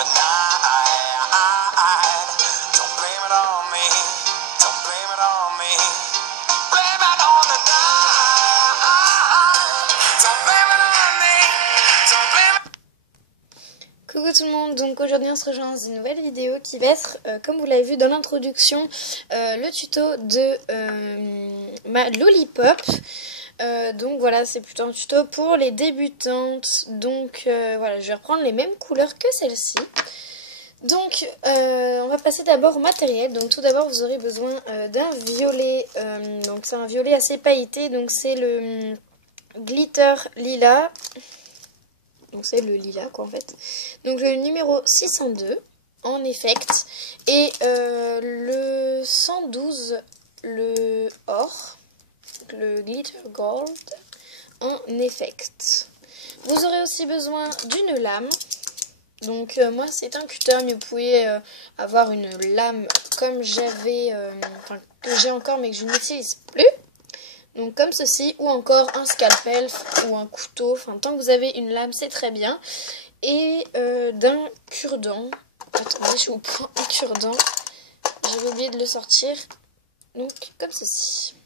the night. Don't blame it on me. Don't blame it on me. Blame it on the night. Don't blame it on me. Don't blame it. Coucou tout le monde, donc aujourd'hui on se rejoint dans une nouvelle vidéo qui va être, comme vous l'avez vu dans l'introduction, le tuto de ma Lollipop. Donc voilà, c'est plutôt un tuto pour les débutantes. Donc voilà, je vais reprendre les mêmes couleurs que celle-ci. Donc on va passer d'abord au matériel. Donc tout d'abord vous aurez besoin d'un violet. Donc c'est un violet assez pailleté, donc c'est le glitter lilas. Donc c'est le lilas quoi en fait. Donc le numéro 602 en effect. Et le 112 le or. Le glitter gold en effect. Vous aurez aussi besoin d'une lame. Donc moi c'est un cutter, mais vous pouvez avoir une lame comme j'avais, que j'ai encore mais que je n'utilise plus. Donc comme ceci, ou encore un scalpel ou un couteau, enfin tant que vous avez une lame c'est très bien. Et d'un cure-dent. Attendez, je vous prends un cure-dent. J'avais oublié de le sortir. Donc comme ceci.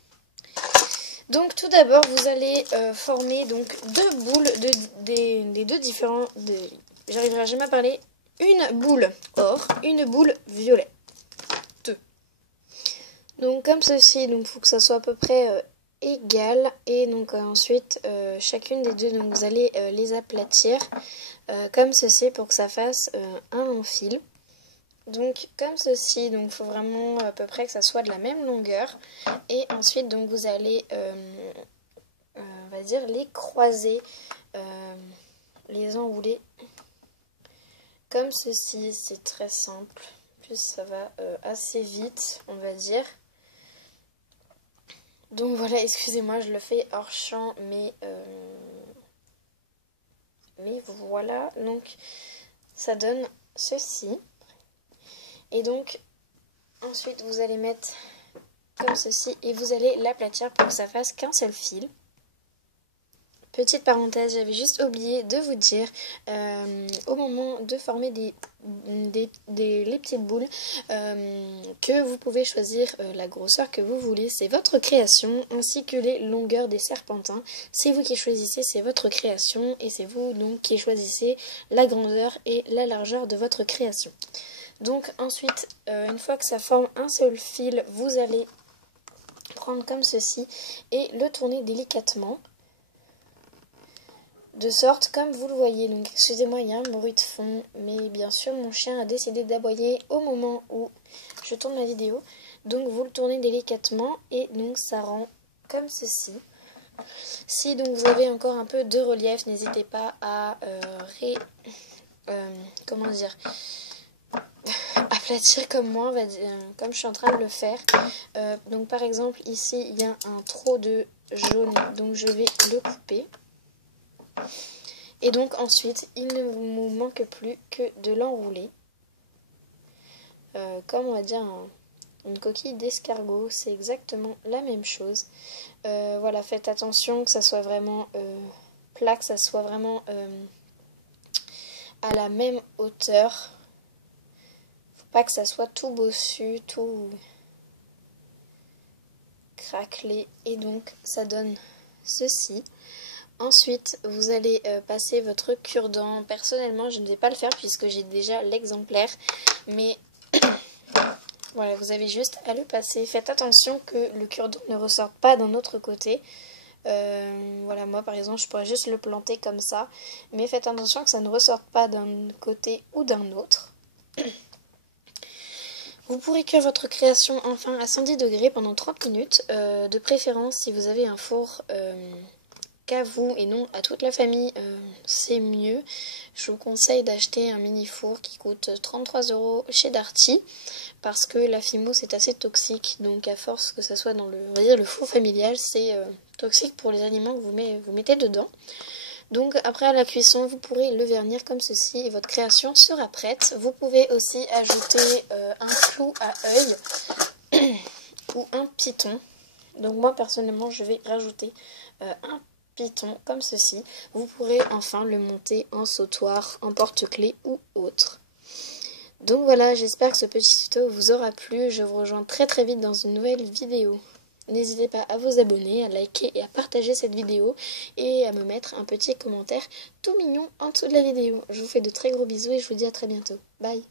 Donc tout d'abord vous allez former donc deux boules des deux différents. J'arriverai jamais à parler. Une boule or, une boule violet. Deux. Donc comme ceci, donc faut que ça soit à peu près égal. Et donc ensuite chacune des deux, donc vous allez les aplatir comme ceci pour que ça fasse un long fil. Donc comme ceci, donc il faut vraiment à peu près que ça soit de la même longueur. Et ensuite donc vous allez on va dire les croiser, les enrouler comme ceci. C'est très simple, plus ça va assez vite on va dire. Donc voilà, excusez-moi, je le fais hors champ, mais voilà, donc ça donne ceci. Et donc, ensuite, vous allez mettre comme ceci et vous allez l'aplatir pour que ça fasse qu'un seul fil. Petite parenthèse, j'avais juste oublié de vous dire, au moment de former les petites boules, que vous pouvez choisir la grosseur que vous voulez. C'est votre création, ainsi que les longueurs des serpentins. C'est vous qui choisissez, c'est votre création, et c'est vous donc qui choisissez la grandeur et la largeur de votre création. Donc ensuite, une fois que ça forme un seul fil, vous allez prendre comme ceci et le tourner délicatement. De sorte comme vous le voyez. Donc excusez-moi, il y a un bruit de fond, mais bien sûr mon chien a décidé d'aboyer au moment où je tourne la vidéo. Donc vous le tournez délicatement et donc ça rend comme ceci. Si donc vous avez encore un peu de relief, n'hésitez pas à comment dire, aplatir comme moi, on va dire, comme je suis en train de le faire. Donc par exemple ici il y a un trop de jaune, donc je vais le couper. Et donc ensuite il ne vous manque plus que de l'enrouler comme on va dire une coquille d'escargot. C'est exactement la même chose. Voilà, faites attention que ça soit vraiment plat, que ça soit vraiment à la même hauteur. Pas que ça soit tout bossu, tout craquelé. Et donc ça donne ceci. Ensuite vous allez passer votre cure-dent. Personnellement je ne vais pas le faire puisque j'ai déjà l'exemplaire. Mais voilà, vous avez juste à le passer. Faites attention que le cure-dent ne ressorte pas d'un autre côté. Voilà, moi par exemple je pourrais juste le planter comme ça. Mais faites attention que ça ne ressorte pas d'un côté ou d'un autre. Vous pourrez cuire votre création enfin à 110 degrés pendant 30 minutes, de préférence si vous avez un four qu'à vous et non à toute la famille, c'est mieux. Je vous conseille d'acheter un mini four qui coûte 33 € chez Darty, parce que la fumée c'est assez toxique, donc à force que ça soit dans le four familial, c'est toxique pour les aliments que vous mettez dedans. Donc après à la cuisson, vous pourrez le vernir comme ceci et votre création sera prête. Vous pouvez aussi ajouter un clou à œil ou un piton. Donc moi personnellement je vais rajouter un piton comme ceci. Vous pourrez enfin le monter en sautoir, en porte-clés ou autre. Donc voilà, j'espère que ce petit tuto vous aura plu. Je vous rejoins très très vite dans une nouvelle vidéo. N'hésitez pas à vous abonner, à liker et à partager cette vidéo et à me mettre un petit commentaire tout mignon en dessous de la vidéo. Je vous fais de très gros bisous et je vous dis à très bientôt. Bye!